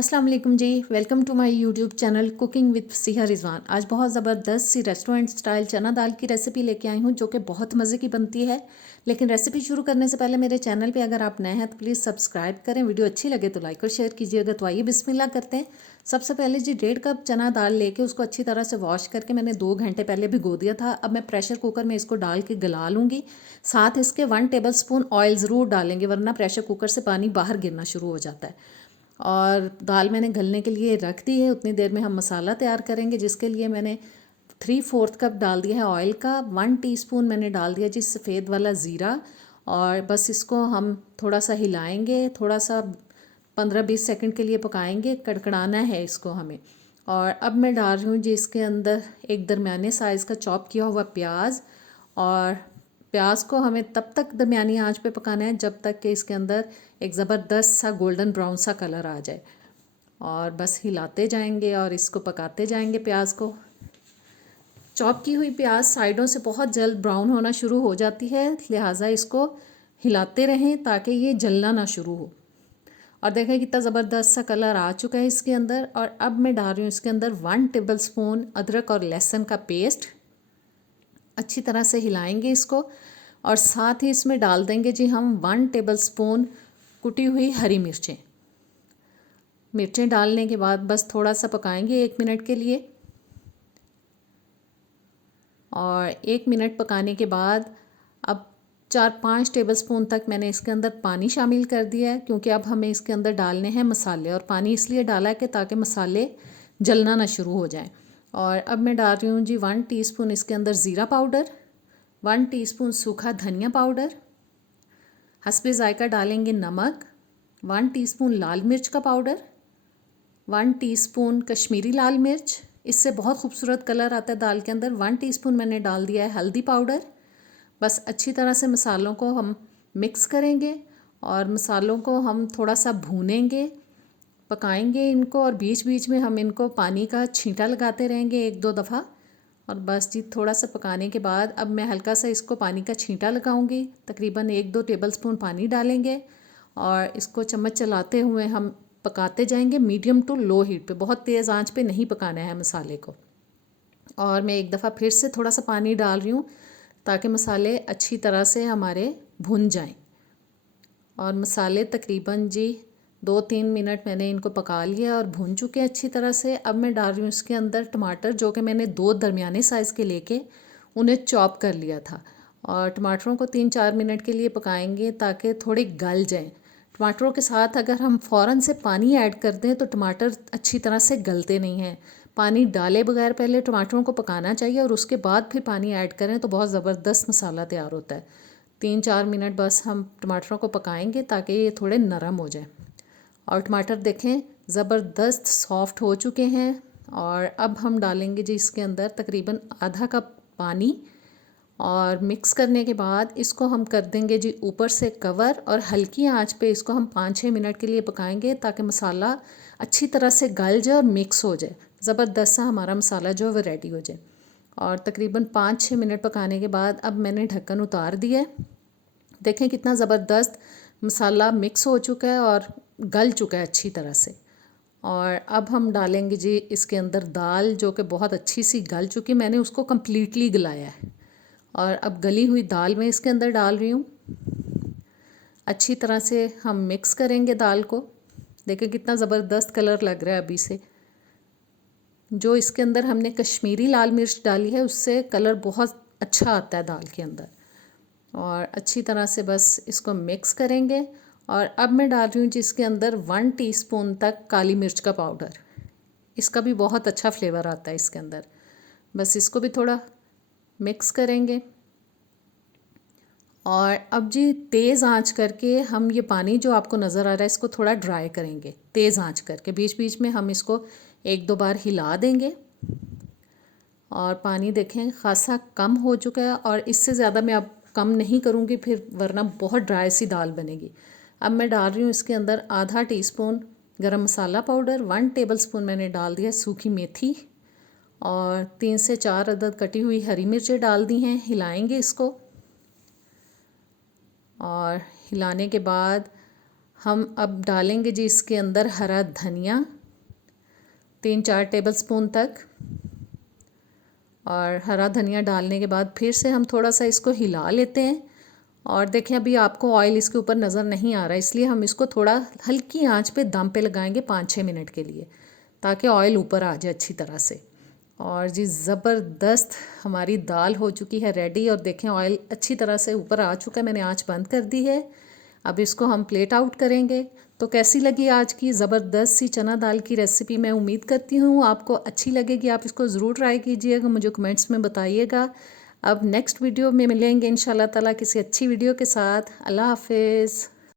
अस्सलाम वालेकुम जी। Welcome to my YouTube channel cooking with Siha Rizwan. आज बहुत ज़बरदस्त सी रेस्टोरेंट स्टाइल चना दाल की रेसिपी लेके आई हूँ जो कि बहुत मज़े की बनती है। लेकिन रेसिपी शुरू करने से पहले मेरे चैनल पे अगर आप नए हैं तो प्लीज़ सब्सक्राइब करें। वीडियो अच्छी लगे तो लाइक और शेयर कीजिएगा। तो आइए बिस्मिल्लाह करते हैं। सबसे पहले जी 1.5 कप चना दाल लेके उसको अच्छी तरह से वॉश करके मैंने 2 घंटे पहले भिगो दिया था। अब मैं प्रेशर कुकर में इसको डाल के गला लूँगी। साथ इसके 1 टेबल स्पून ऑयल ज़रूर डालेंगे, वरना प्रेशर कुकर से पानी बाहर गिरना शुरू हो जाता है। और दाल मैंने गलने के लिए रख दी है। उतनी देर में हम मसाला तैयार करेंगे, जिसके लिए मैंने 3/4 कप डाल दिया है ऑयल का। 1 टीस्पून मैंने डाल दिया जी सफ़ेद वाला ज़ीरा। और बस इसको हम थोड़ा सा हिलाएंगे, थोड़ा सा 15-20 सेकंड के लिए पकाएंगे। कड़कड़ाना है इसको हमें। और अब मैं डाल रही हूँ जी इसके अंदर एक दरमियाने साइज़ का चॉप किया हुआ प्याज। और प्याज को हमें तब तक दरमियानी आंच पे पकाना है जब तक कि इसके अंदर एक ज़बरदस्त सा गोल्डन ब्राउन सा कलर आ जाए। और बस हिलाते जाएंगे और इसको पकाते जाएंगे प्याज को। चॉप की हुई प्याज साइडों से बहुत जल्द ब्राउन होना शुरू हो जाती है, लिहाजा इसको हिलाते रहें ताकि ये जलना ना शुरू हो। और देखें कितना ज़बरदस्त सा कलर आ चुका है इसके अंदर। और अब मैं डाल रही हूँ इसके अंदर 1 टेबल स्पून अदरक और लहसुन का पेस्ट। अच्छी तरह से हिलाएंगे इसको। और साथ ही इसमें डाल देंगे जी हम 1 टेबल स्पून कुटी हुई हरी मिर्चें। मिर्चें डालने के बाद बस थोड़ा सा पकाएंगे 1 मिनट के लिए। और 1 मिनट पकाने के बाद अब 4-5 टेबल स्पून तक मैंने इसके अंदर पानी शामिल कर दिया है, क्योंकि अब हमें इसके अंदर डालने हैं मसाले। और पानी इसलिए डाला है कि ताकि मसाले जलना ना शुरू हो जाएं। और अब मैं डाल रही हूँ जी 1 टीस्पून इसके अंदर ज़ीरा पाउडर, 1 टीस्पून सूखा धनिया पाउडर, हस्बे ज़ायका डालेंगे नमक, 1 टीस्पून लाल मिर्च का पाउडर, 1 टीस्पून कश्मीरी लाल मिर्च, इससे बहुत खूबसूरत कलर आता है दाल के अंदर। 1 टीस्पून मैंने डाल दिया है हल्दी पाउडर। बस अच्छी तरह से मसालों को हम मिक्स करेंगे और मसालों को हम थोड़ा सा भूनेंगे, पकाएंगे इनको। और बीच बीच में हम इनको पानी का छींटा लगाते रहेंगे 1-2 दफ़ा। और बस जी थोड़ा सा पकाने के बाद अब मैं हल्का सा इसको पानी का छींटा लगाऊंगी। तकरीबन 1-2 टेबल स्पून पानी डालेंगे और इसको चम्मच चलाते हुए हम पकाते जाएंगे मीडियम टू लो हीट पे। बहुत तेज़ आंच पे नहीं पकाना है मसाले को। और मैं एक दफ़ा फिर से थोड़ा सा पानी डाल रही हूँ ताकि मसाले अच्छी तरह से हमारे भुन जाएं। और मसाले तकरीबन जी 2-3 मिनट मैंने इनको पका लिया और भून चुके हैं अच्छी तरह से। अब मैं डाल रही हूँ इसके अंदर टमाटर, जो कि मैंने 2 दरमियाने साइज़ के लेके उन्हें चॉप कर लिया था। और टमाटरों को 3-4 मिनट के लिए पकाएंगे ताकि थोड़े गल जाएं। टमाटरों के साथ अगर हम फ़ौरन से पानी ऐड कर दें तो टमाटर अच्छी तरह से गलते नहीं हैं। पानी डाले बगैर पहले टमाटरों को पकाना चाहिए और उसके बाद फिर पानी ऐड करें तो बहुत ज़बरदस्त मसाला तैयार होता है। 3-4 मिनट बस हम टमाटरों को पकाएंगे ताकि ये थोड़े नरम हो जाए। और टमाटर देखें ज़बरदस्त सॉफ्ट हो चुके हैं। और अब हम डालेंगे जी इसके अंदर तकरीबन आधा कप पानी। और मिक्स करने के बाद इसको हम कर देंगे जी ऊपर से कवर। और हल्की आंच पे इसको हम 5-6 मिनट के लिए पकाएंगे ताकि मसाला अच्छी तरह से गल जाए और मिक्स हो जाए। ज़बरदस्त सा हमारा मसाला जो है वो रेडी हो जाए। और तकरीबन 5-6 मिनट पकाने के बाद अब मैंने ढक्कन उतार दिया है। देखें कितना ज़बरदस्त मसाला मिक्स हो चुका है और गल चुका है अच्छी तरह से। और अब हम डालेंगे जी इसके अंदर दाल, जो कि बहुत अच्छी सी गल चुकी, मैंने उसको कम्प्लीटली गलाया है। और अब गली हुई दाल मैं इसके अंदर डाल रही हूँ। अच्छी तरह से हम मिक्स करेंगे दाल को। देखें कितना ज़बरदस्त कलर लग रहा है अभी से। जो इसके अंदर हमने कश्मीरी लाल मिर्च डाली है उससे कलर बहुत अच्छा आता है दाल के अंदर। और अच्छी तरह से बस इसको मिक्स करेंगे। और अब मैं डाल रही हूँ जिसके अंदर 1 टीस्पून तक काली मिर्च का पाउडर। इसका भी बहुत अच्छा फ्लेवर आता है इसके अंदर। बस इसको भी थोड़ा मिक्स करेंगे। और अब जी तेज़ आंच करके हम ये पानी जो आपको नज़र आ रहा है इसको थोड़ा ड्राई करेंगे तेज़ आंच करके। बीच बीच में हम इसको 1-2 बार हिला देंगे। और पानी देखें ख़ासा कम हो चुका है और इससे ज़्यादा मैं अब कम नहीं करूँगी फिर, वरना बहुत ड्राई सी दाल बनेगी। अब मैं डाल रही हूँ इसके अंदर आधा टीस्पून गरम मसाला पाउडर, 1 टेबल स्पून मैंने डाल दिया सूखी मेथी। और 3 से 4 अदद कटी हुई हरी मिर्चें डाल दी हैं। हिलाएंगे इसको। और हिलाने के बाद हम अब डालेंगे जी इसके अंदर हरा धनिया 3-4 टेबलस्पून तक। और हरा धनिया डालने के बाद फिर से हम थोड़ा सा इसको हिला लेते हैं। और देखें अभी आपको ऑयल इसके ऊपर नज़र नहीं आ रहा, इसलिए हम इसको थोड़ा हल्की आंच पे दम पे लगाएंगे 5-6 मिनट के लिए, ताकि ऑयल ऊपर आ जाए अच्छी तरह से। और जी ज़बरदस्त हमारी दाल हो चुकी है रेडी। और देखें ऑयल अच्छी तरह से ऊपर आ चुका है, मैंने आंच बंद कर दी है। अब इसको हम प्लेट आउट करेंगे। तो कैसी लगी आज की ज़बरदस्त सी चना दाल की रेसिपी? मैं उम्मीद करती हूँ आपको अच्छी लगेगी। आप इसको ज़रूर ट्राई कीजिएगा, मुझे कमेंट्स में बताइएगा। अब नेक्स्ट वीडियो में मिलेंगे इंशाल्लाह ताला किसी अच्छी वीडियो के साथ। अल्लाह हाफिज़।